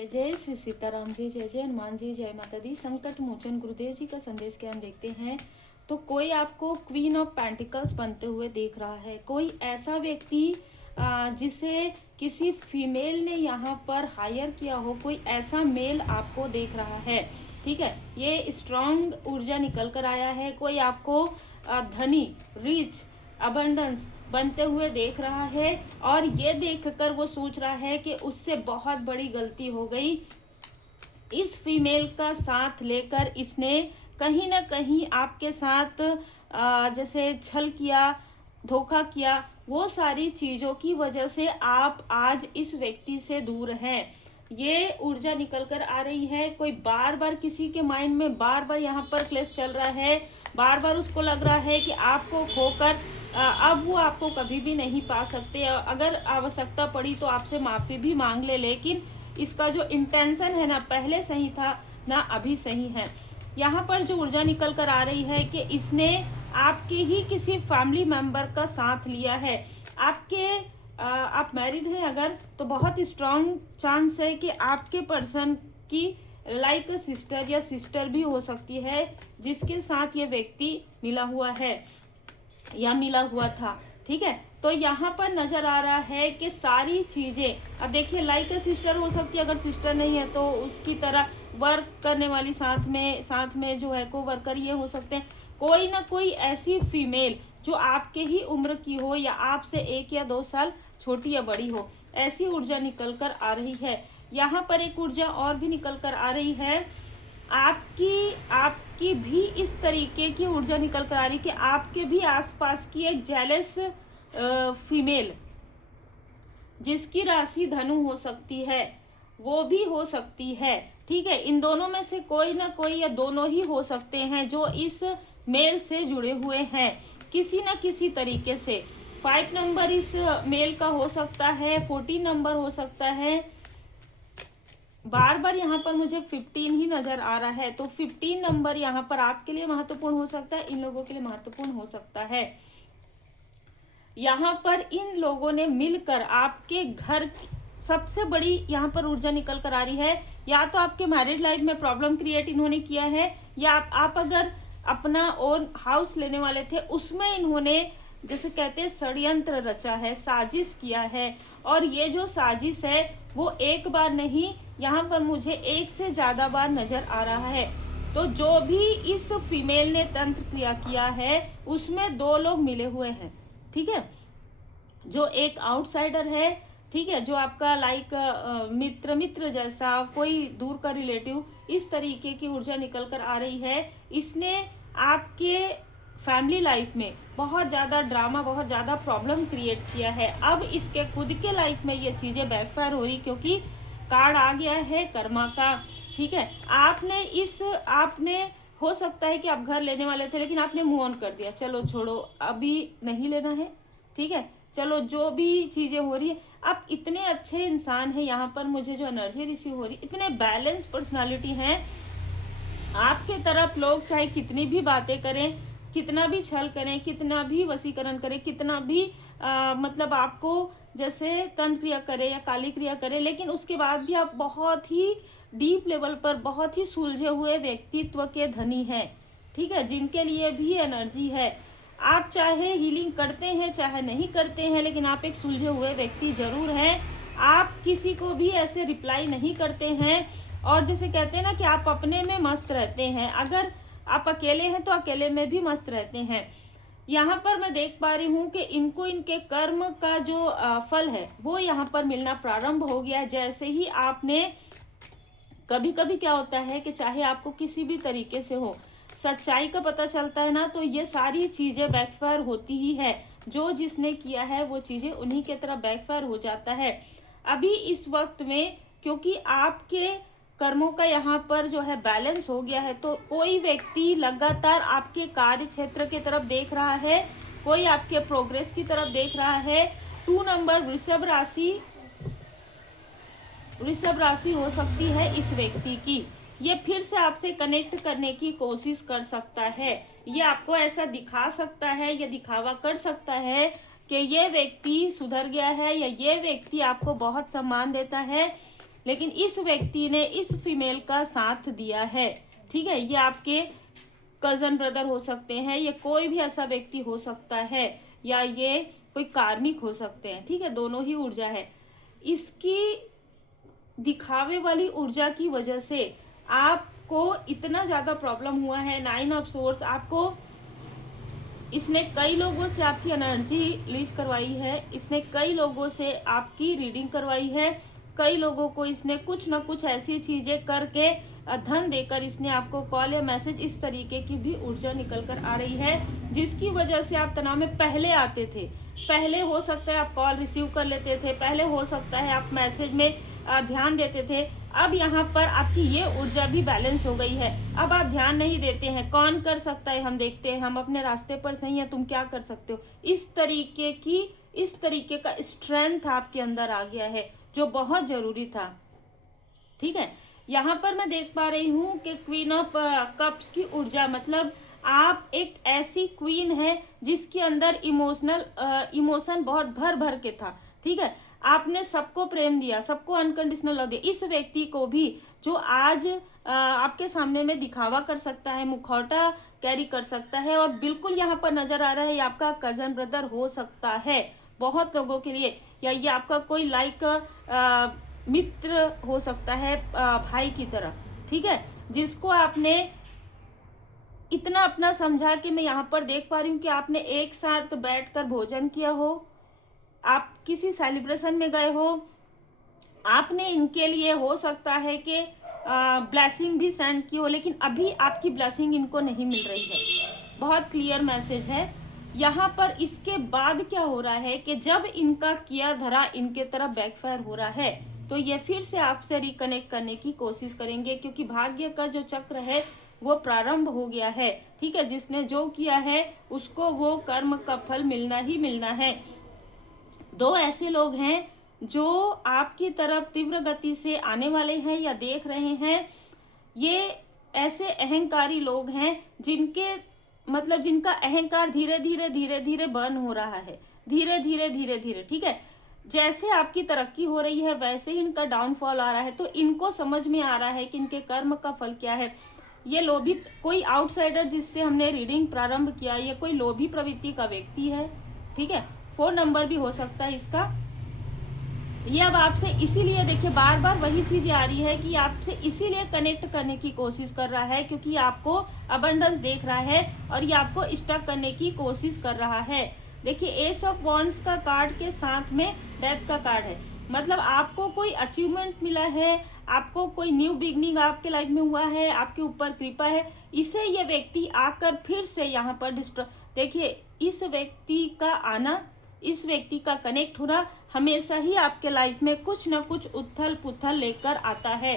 जय जय श्री सीताराम जी, जय जय हनुमान जी, जय माता दी। संकट मोचन गुरुदेव जी का संदेश क्या हम देखते हैं। तो कोई आपको क्वीन ऑफ पेंटिकल्स बनते हुए देख रहा है। कोई ऐसा व्यक्ति जिसे किसी फीमेल ने यहाँ पर हायर किया हो, कोई ऐसा मेल आपको देख रहा है। ठीक है, ये स्ट्रांग ऊर्जा निकल कर आया है। कोई आपको धनी, रिच, अबंडेंस बनते हुए देख रहा है और ये देखकर वो सोच रहा है कि उससे बहुत बड़ी गलती हो गई। इस फीमेल का साथ लेकर इसने कहीं ना कहीं आपके साथ जैसे छल किया, धोखा किया। वो सारी चीज़ों की वजह से आप आज इस व्यक्ति से दूर हैं। ये ऊर्जा निकल कर आ रही है। कोई बार बार किसी के माइंड में बार बार यहाँ पर क्लेश चल रहा है। बार बार उसको लग रहा है कि आपको खोकर अब वो आपको कभी भी नहीं पा सकते। अगर आवश्यकता पड़ी तो आपसे माफ़ी भी मांग ले, लेकिन इसका जो इंटेंशन है ना पहले सही था ना अभी सही है। यहाँ पर जो ऊर्जा निकल कर आ रही है कि इसने आपके ही किसी फैमिली मेंबर का साथ लिया है। आप मैरिड हैं अगर, तो बहुत स्ट्रांग चांस है कि आपके पर्सन की लाइक सिस्टर या सिस्टर भी हो सकती है जिसके साथ ये व्यक्ति मिला हुआ है या मिला हुआ था। ठीक है, तो यहाँ पर नजर आ रहा है कि सारी चीजें, अब देखिए लाइक सिस्टर हो सकती है, अगर सिस्टर नहीं है तो उसकी तरह वर्क करने वाली साथ में जो है को वर्कर ये हो सकते हैं। कोई ना कोई ऐसी फीमेल जो आपके ही उम्र की हो या आपसे 1 या 2 साल छोटी या बड़ी हो, ऐसी ऊर्जा निकल कर आ रही है। यहाँ पर एक ऊर्जा और भी निकल कर आ रही है। आपकी भी इस तरीके की ऊर्जा निकल कर आ रही कि आपके भी आसपास की एक जेलस फीमेल जिसकी राशि धनु हो सकती है, वो भी हो सकती है। ठीक है, इन दोनों में से कोई ना कोई या दोनों ही हो सकते हैं जो इस मेल से जुड़े हुए हैं किसी ना किसी तरीके से। 5 नंबर इस मेल का हो सकता है, 14 नंबर हो सकता है। बार बार यहाँ पर मुझे 15 ही नजर आ रहा है, तो 15 नंबर यहाँ पर आपके लिए महत्वपूर्ण हो सकता है, इन लोगों के लिए महत्वपूर्ण हो सकता है। यहाँ पर इन लोगों ने मिलकर आपके घर सबसे बड़ी यहाँ पर ऊर्जा निकल कर आ रही है। या तो आपके मैरिड लाइफ में प्रॉब्लम क्रिएट इन्होंने किया है, या आप अगर अपना ओन हाउस लेने वाले थे उसमें इन्होंने जैसे कहते हैं षड्यंत्र रचा है, साजिश किया है। और ये जो साजिश है वो एक बार नहीं, यहाँ पर मुझे 1 से ज़्यादा बार नजर आ रहा है। तो जो भी इस फीमेल ने तंत्र क्रिया किया है उसमें 2 लोग मिले हुए हैं। ठीक है, जो एक आउटसाइडर है, ठीक है, जो आपका लाइक मित्र जैसा कोई दूर का रिलेटिव, इस तरीके की ऊर्जा निकल कर आ रही है। इसने आपके फैमिली लाइफ में बहुत ज़्यादा ड्रामा, बहुत ज़्यादा प्रॉब्लम क्रिएट किया है। अब इसके खुद के लाइफ में ये चीज़ें बैकफायर हो रही, क्योंकि कार्ड आ गया है कर्मा का। ठीक है, आपने हो सकता है कि आप घर लेने वाले थे लेकिन आपने मूव ऑन कर दिया, चलो छोड़ो अभी नहीं लेना है। ठीक है, चलो जो भी चीज़ें हो रही है, आप इतने अच्छे इंसान हैं। यहाँ पर मुझे जो एनर्जी रिसीव हो रही, इतने बैलेंस पर्सनालिटी हैं आपके तरफ। लोग चाहे कितनी भी बातें करें, कितना भी छल करें, कितना भी वशीकरण करें, कितना भी मतलब आपको जैसे तंत्र क्रिया करे या काली क्रिया करे, लेकिन उसके बाद भी आप बहुत ही डीप लेवल पर बहुत ही सुलझे हुए व्यक्तित्व के धनी हैं। ठीक है, जिनके लिए भी एनर्जी है। आप चाहे हीलिंग करते हैं चाहे नहीं करते हैं, लेकिन आप एक सुलझे हुए व्यक्ति जरूर हैं। आप किसी को भी ऐसे रिप्लाई नहीं करते हैं, और जैसे कहते हैं ना कि आप अपने में मस्त रहते हैं। अगर आप अकेले हैं तो अकेले में भी मस्त रहते हैं। यहाँ पर मैं देख पा रही हूँ कि इनको इनके कर्म का जो फल है वो यहाँ पर मिलना प्रारंभ हो गया। जैसे ही आपने, कभी कभी क्या होता है कि चाहे आपको किसी भी तरीके से हो, सच्चाई का पता चलता है ना, तो ये सारी चीजें बैकफायर होती ही है। जो जिसने किया है वो चीजें उन्हीं के तरफ बैकफायर हो जाता है। अभी इस वक्त में क्योंकि आपके कर्मों का यहाँ पर जो है बैलेंस हो गया है, तो कोई व्यक्ति लगातार आपके कार्य क्षेत्र की तरफ देख रहा है, कोई आपके प्रोग्रेस की तरफ देख रहा है। 2 नंबर वृषभ राशि हो सकती है इस व्यक्ति की। ये फिर से आपसे कनेक्ट करने की कोशिश कर सकता है। ये आपको ऐसा दिखा सकता है या दिखावा कर सकता है कि ये व्यक्ति सुधर गया है, या ये व्यक्ति आपको बहुत सम्मान देता है, लेकिन इस व्यक्ति ने इस फीमेल का साथ दिया है। ठीक है, ये आपके कजन ब्रदर हो सकते हैं, ये कोई भी ऐसा व्यक्ति हो सकता है, या ये कोई कार्मिक हो सकते हैं। ठीक है, दोनों ही ऊर्जा है। इसकी दिखावे वाली ऊर्जा की वजह से आपको इतना ज्यादा प्रॉब्लम हुआ है। 9 ऑफ सोर्स, आपको इसने कई लोगों से आपकी एनर्जी लीज करवाई है, इसने कई लोगों से आपकी रीडिंग करवाई है, कई लोगों को इसने कुछ ना कुछ ऐसी चीजें करके धन देकर इसने आपको कॉल या मैसेज, इस तरीके की भी ऊर्जा निकल कर आ रही है, जिसकी वजह से आप तनाव में पहले आते थे। पहले हो सकता है आप कॉल रिसीव कर लेते थे, पहले हो सकता है आप मैसेज में ध्यान देते थे। अब यहाँ पर आपकी ये ऊर्जा भी बैलेंस हो गई है, अब आप ध्यान नहीं देते हैं। कौन कर सकता है, हम देखते हैं, हम अपने रास्ते पर सही हैं, तुम क्या कर सकते हो। इस तरीके का स्ट्रेंथ आपके अंदर आ गया है, जो बहुत जरूरी था। ठीक है, यहाँ पर मैं देख पा रही हूँ कि क्वीन ऑफ कप्स की ऊर्जा, मतलब आप एक ऐसी क्वीन है जिसके अंदर इमोशन बहुत भर भर के था। ठीक है, आपने सबको प्रेम दिया, सबको अनकंडीशनल लव दिया। इस व्यक्ति को भी जो आज आपके सामने में दिखावा कर सकता है, मुखौटा कैरी कर सकता है, और बिल्कुल यहाँ पर नजर आ रहा है ये आपका कजन ब्रदर हो सकता है बहुत लोगों के लिए, या ये आपका कोई मित्र हो सकता है भाई की तरह। ठीक है, जिसको आपने इतना अपना समझा कि मैं यहाँ पर देख पा रही हूँ कि आपने एक साथ बैठकर भोजन किया हो, आप किसी सेलिब्रेशन में गए हो, आपने इनके लिए हो सकता है कि ब्लेसिंग भी सेंड की हो, लेकिन अभी आपकी ब्लेसिंग इनको नहीं मिल रही है। बहुत क्लियर मैसेज है यहाँ पर। इसके बाद क्या हो रहा है कि जब इनका किया धरा इनके तरफ बैकफायर हो रहा है, तो ये फिर से आपसे रिकनेक्ट करने की कोशिश करेंगे, क्योंकि भाग्य का जो चक्र है वो प्रारंभ हो गया है। ठीक है, जिसने जो किया है उसको वो कर्म का फल मिलना ही मिलना है। दो ऐसे लोग हैं जो आपकी तरफ तीव्र गति से आने वाले हैं या देख रहे हैं। ये ऐसे अहंकारी लोग हैं जिनका अहंकार धीरे धीरे बर्न हो रहा है, धीरे धीरे। ठीक है, जैसे आपकी तरक्की हो रही है वैसे ही इनका डाउनफॉल आ रहा है। तो इनको समझ में आ रहा है कि इनके कर्म का फल क्या है। ये लोभी, कोई आउटसाइडर जिससे हमने रीडिंग प्रारंभ किया, ये कोई लोभी प्रवृत्ति का व्यक्ति है। ठीक है, 4 नंबर भी हो सकता है इसका। ये अब आपसे इसीलिए, देखिए बार बार वही चीज आ रही है कि आपसे इसीलिए कनेक्ट करने की कोशिश कर रहा है, क्योंकि आपको अबंडेंस देख रहा है और ये आपको स्टक करने की कोशिश कर रहा है। देखिए एस ऑफ वॉन्ड्स का कार्ड के साथ में डेथ का कार्ड है, मतलब आपको कोई अचीवमेंट मिला है, आपको कोई न्यू बिगनिंग आपके लाइफ में हुआ है, आपके ऊपर कृपा है, इसे ये व्यक्ति आकर फिर से यहाँ पर देखिए इस व्यक्ति का आना, इस व्यक्ति का कनेक्ट होना हमेशा ही आपके लाइफ में कुछ ना कुछ उथल पुथल लेकर आता है।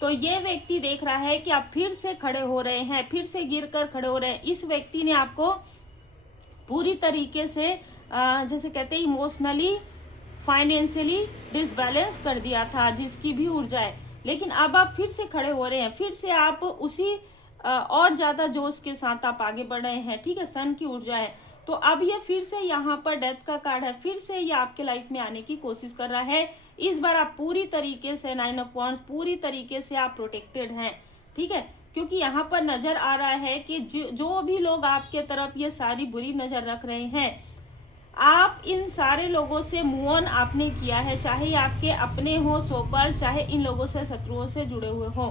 तो ये व्यक्ति देख रहा है कि आप फिर से खड़े हो रहे हैं, फिर से गिर कर खड़े हो रहे हैं। इस व्यक्ति ने आपको पूरी तरीके से जैसे कहते हैं इमोशनली, फाइनेंशियली डिसबैलेंस कर दिया था, जिसकी भी ऊर्जा है। लेकिन अब आप फिर से खड़े हो रहे हैं, फिर से आप उसी और ज़्यादा जोश के साथ आप आगे बढ़ रहे हैं। ठीक है, सन की ऊर्जा है। तो अब ये फिर से यहाँ पर डेथ का कार्ड है, फिर से ये आपके लाइफ में आने की कोशिश कर रहा है। इस बार आप पूरी तरीके से 9 ऑफ वॉन्ड्स, पूरी तरीके से आप प्रोटेक्टेड हैं। ठीक है, क्योंकि यहाँ पर नजर आ रहा है कि जो भी लोग आपके तरफ ये सारी बुरी नजर रख रहे हैं, आप इन सारे लोगों से मूव ऑन आपने किया है, चाहे आपके अपने हो सोपर, चाहे इन लोगों से शत्रुओं से जुड़े हुए हो।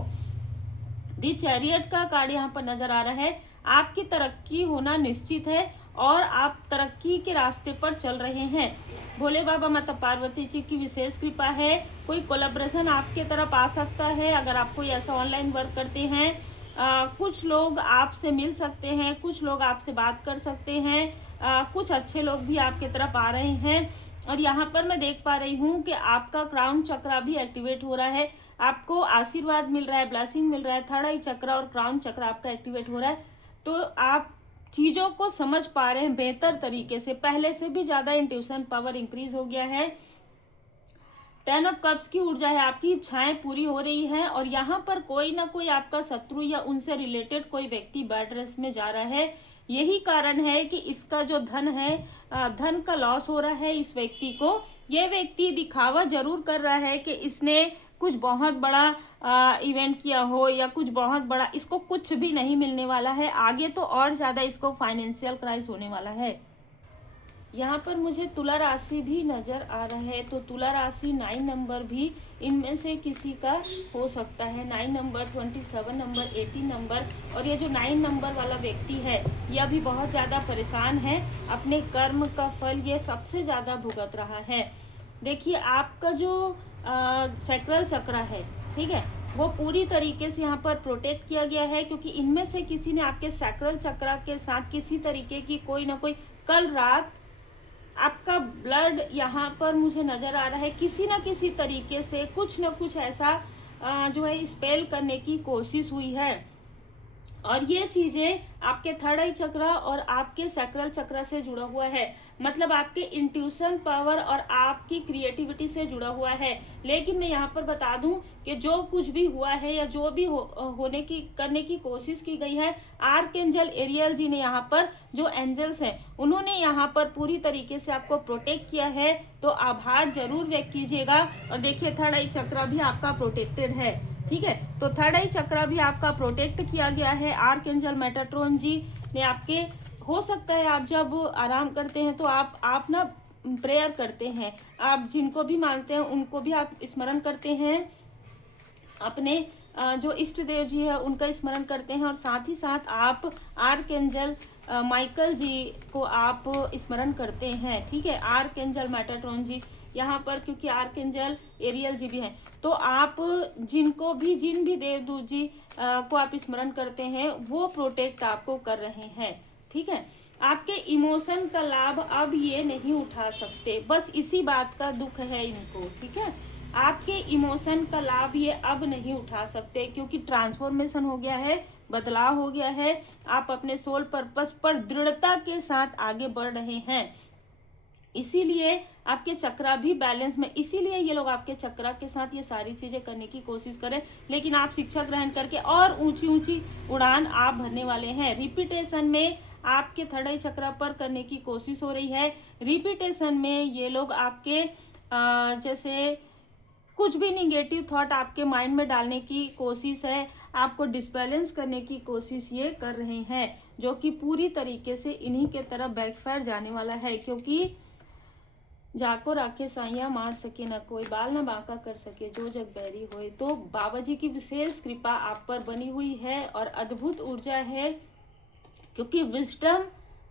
दी चैरियट का कार्ड यहाँ पर नजर आ रहा है। आपकी तरक्की होना निश्चित है और आप तरक्की के रास्ते पर चल रहे हैं। भोले बाबा माता पार्वती जी की विशेष कृपा है। कोई कोलैबोरेशन आपके तरफ आ सकता है अगर आप कोई ऐसा ऑनलाइन वर्क करते हैं। कुछ लोग आपसे मिल सकते हैं, कुछ लोग आपसे बात कर सकते हैं, कुछ अच्छे लोग भी आपके तरफ आ रहे हैं। और यहाँ पर मैं देख पा रही हूँ कि आपका क्राउन चक्र भी एक्टिवेट हो रहा है, आपको आशीर्वाद मिल रहा है, ब्लेसिंग मिल रहा है। थर्ड आई चक्र और क्राउन चक्र आपका एक्टिवेट हो रहा है, तो आप चीज़ों को समझ पा रहे हैं बेहतर तरीके से, पहले से भी ज़्यादा इंट्यूशन पावर इंक्रीज हो गया है। 10 ऑफ कप्स की ऊर्जा है, आपकी इच्छाएं पूरी हो रही है। और यहाँ पर कोई ना कोई आपका शत्रु या उनसे रिलेटेड कोई व्यक्ति बैड रेस में जा रहा है। यही कारण है कि इसका जो धन है, धन का लॉस हो रहा है इस व्यक्ति को। यह व्यक्ति दिखावा जरूर कर रहा है कि इसने कुछ बहुत बड़ा इवेंट किया हो या कुछ बहुत बड़ा, इसको कुछ भी नहीं मिलने वाला है। आगे तो और ज़्यादा इसको फाइनेंशियल क्राइसिस होने वाला है। यहाँ पर मुझे तुला राशि भी नज़र आ रहा है, तो तुला राशि 9 नंबर भी इनमें से किसी का हो सकता है। 9 नंबर, 27 नंबर, 18 नंबर, और ये जो 9 नंबर वाला व्यक्ति है यह भी बहुत ज़्यादा परेशान है। अपने कर्म का फल ये सबसे ज़्यादा भुगत रहा है। देखिए, आपका जो सैक्रल चक्र है, ठीक है, वो पूरी तरीके से यहाँ पर प्रोटेक्ट किया गया है, क्योंकि इनमें से किसी ने आपके सैक्रल चक्र के साथ किसी तरीके की कोई ना कोई, कल रात आपका ब्लड यहाँ पर मुझे नज़र आ रहा है, किसी न किसी तरीके से कुछ न कुछ ऐसा जो है स्पेल करने की कोशिश हुई है। और ये चीज़ें आपके थर्ड आई चक्र और आपके सैक्रल चक्र से जुड़ा हुआ है, मतलब आपके इंट्यूशन पावर और आपकी क्रिएटिविटी से जुड़ा हुआ है। लेकिन मैं यहाँ पर बता दूं कि जो कुछ भी हुआ है या जो भी होने की करने की कोशिश की गई है, आर्कएंजल एरियल जी ने यहाँ पर, जो एंजल्स हैं, उन्होंने यहाँ पर पूरी तरीके से आपको प्रोटेक्ट किया है। तो आभार जरूर व्यक्त कीजिएगा। और देखिए, थर्ड आई चक्र भी आपका प्रोटेक्टेड है, ठीक है। तो थर्ड आई चक्र भी आपका प्रोटेक्ट किया गया है। आर्कएंजल मेटाट्रॉन जी ने आपके, हो सकता है आप जब आराम करते हैं तो आप ना प्रेयर करते हैं, आप जिनको भी मानते हैं उनको भी आप स्मरण करते हैं, अपने जो इष्ट देव जी है उनका स्मरण करते हैं, और साथ ही साथ आप आर्कएंजल माइकल जी को आप स्मरण करते हैं, ठीक है। आर्कएंजल मेटाट्रॉन जी यहाँ पर, क्योंकि आर्कएंजल एरियल जी भी हैं, तो आप जिनको भी, जिन भी देवदूत जी को आप स्मरण करते हैं वो प्रोटेक्ट आपको कर रहे हैं, ठीक है। आपके इमोशन का लाभ अब ये नहीं उठा सकते, बस इसी बात का दुख है इनको, ठीक है। आपके इमोशन का लाभ ये अब नहीं उठा सकते, क्योंकि ट्रांसफॉर्मेशन हो गया है, बदलाव हो गया है। आप अपने सोल पर्पस पर दृढ़ता के साथ आगे बढ़ रहे हैं, इसीलिए आपके चक्रा भी बैलेंस में, इसीलिए ये लोग आपके चक्रा के साथ ये सारी चीजें करने की कोशिश करें। लेकिन आप शिक्षा ग्रहण करके और ऊंची ऊंची उड़ान आप भरने वाले हैं। रिपीटेशन में आपके थर्ड आई चक्रा पर करने की कोशिश हो रही है। रिपीटेशन में ये लोग आपके जैसे कुछ भी निगेटिव थॉट आपके माइंड में डालने की कोशिश है, आपको डिसबैलेंस करने की कोशिश ये कर रहे हैं, जो कि पूरी तरीके से इन्हीं के तरफ बैकफायर जाने वाला है। क्योंकि जाको राखे साइया मार सके न कोई, बाल न बांका कर सके जो जग बैरी होए। तो बाबा जी की विशेष कृपा आप पर बनी हुई है और अद्भुत ऊर्जा है, क्योंकि विजडम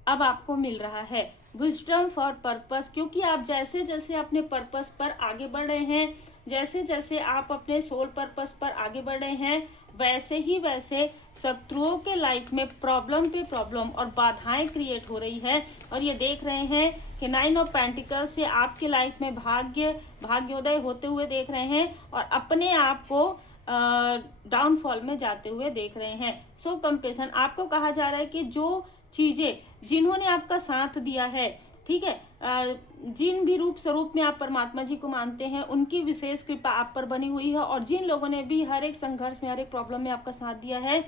अब आपको मिल रहा है, विजडम फॉर पर्पस। क्योंकि आप जैसे जैसे अपने पर्पस पर आगे बढ़ रहे हैं, जैसे जैसे आप अपने सोल पर्पस पर आगे बढ़ रहे हैं, वैसे ही वैसे शत्रुओं के लाइफ में प्रॉब्लम पे प्रॉब्लम और बाधाएं क्रिएट हो रही है। और ये देख रहे हैं कि 9 ऑफ पेंटिकल से आपके लाइफ में भाग्योदय होते हुए देख रहे हैं, और अपने आप को डाउनफॉल में जाते हुए देख रहे हैं। सो कंपेशन, आपको कहा जा रहा है कि जो चीजें, जिन्होंने आपका साथ दिया है, ठीक है, जिन भी रूप स्वरूप में आप परमात्मा जी को मानते हैं, उनकी विशेष कृपा आप पर बनी हुई है। और जिन लोगों ने भी हर एक संघर्ष में, हर एक प्रॉब्लम में आपका साथ दिया है,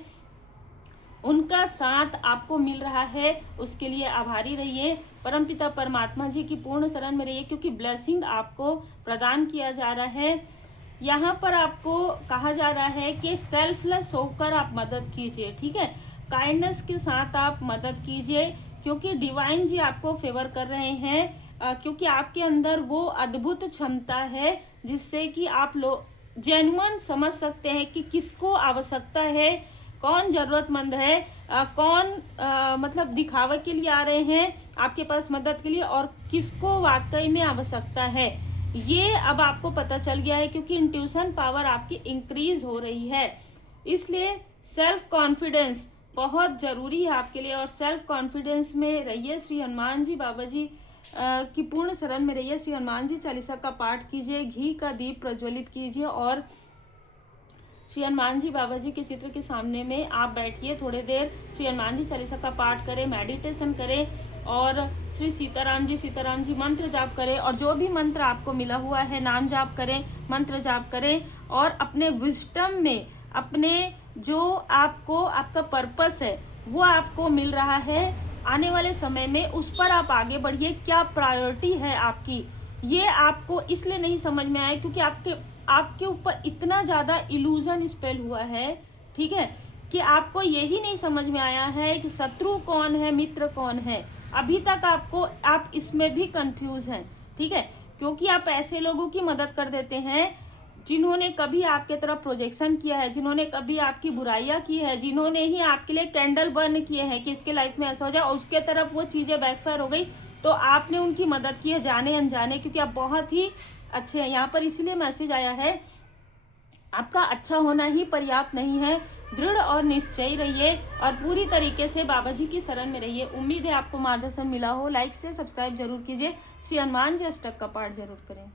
उनका साथ आपको मिल रहा है, उसके लिए आभारी रहिए। परमपिता परमात्मा जी की पूर्ण शरण में रहिए, क्योंकि ब्लेसिंग आपको प्रदान किया जा रहा है। यहाँ पर आपको कहा जा रहा है कि सेल्फलेस होकर आप मदद कीजिए, ठीक है, काइंडनेस के साथ आप मदद कीजिए, क्योंकि डिवाइन जी आपको फेवर कर रहे हैं, क्योंकि आपके अंदर वो अद्भुत क्षमता है जिससे कि आप लोग जेन्युइन समझ सकते हैं कि किसको आवश्यकता है, कौन जरूरतमंद है, कौन मतलब दिखावे के लिए आ रहे हैं आपके पास मदद के लिए, और किसको वाकई में आवश्यकता है। ये अब आपको पता चल गया है, क्योंकि इंट्यूशन पावर आपकी इंक्रीज हो रही है। इसलिए सेल्फ कॉन्फिडेंस बहुत जरूरी है आपके लिए, और सेल्फ कॉन्फिडेंस में रहिए। श्री हनुमान जी बाबा जी की पूर्ण शरण में रहिए। श्री हनुमान जी चालीसा का पाठ कीजिए, घी का दीप प्रज्वलित कीजिए, और श्री हनुमान जी बाबा जी के चित्र के सामने में आप बैठिए, थोड़ी देर श्री हनुमान जी चालीसा का पाठ करें, मेडिटेशन करें, और श्री सीताराम जी मंत्र जाप करें, और जो भी मंत्र आपको मिला हुआ है नाम जाप करें, मंत्र जाप करें, और अपने विजडम में, अपने जो आपको आपका पर्पस है वो आपको मिल रहा है आने वाले समय में, उस पर आप आगे बढ़िए। क्या प्रायोरिटी है आपकी, ये आपको इसलिए नहीं समझ में आया क्योंकि आपके ऊपर इतना ज़्यादा इल्यूजन स्पेल हुआ है, ठीक है, कि आपको यही नहीं समझ में आया है कि शत्रु कौन है, मित्र कौन है। अभी तक आप इसमें भी कंफ्यूज हैं, ठीक है, क्योंकि आप ऐसे लोगों की मदद कर देते हैं जिन्होंने कभी आपके तरफ प्रोजेक्शन किया है, जिन्होंने कभी आपकी बुराइयां की है, जिन्होंने ही आपके लिए कैंडल बर्न किए हैं कि इसके लाइफ में ऐसा हो जाए, और उसके तरफ वो चीज़ें बैकफायर हो गई, तो आपने उनकी मदद की है जाने अनजाने, क्योंकि आप बहुत ही अच्छे हैं। यहाँ पर इसीलिए मैसेज आया है, आपका अच्छा होना ही पर्याप्त नहीं है, दृढ़ और निश्चयी रहिए और पूरी तरीके से बाबा जी की शरण में रहिए। उम्मीद है आपको मार्गदर्शन मिला हो। लाइक से सब्सक्राइब जरूर कीजिए। श्री हनुमान जी अष्टक का पाठ जरूर करें।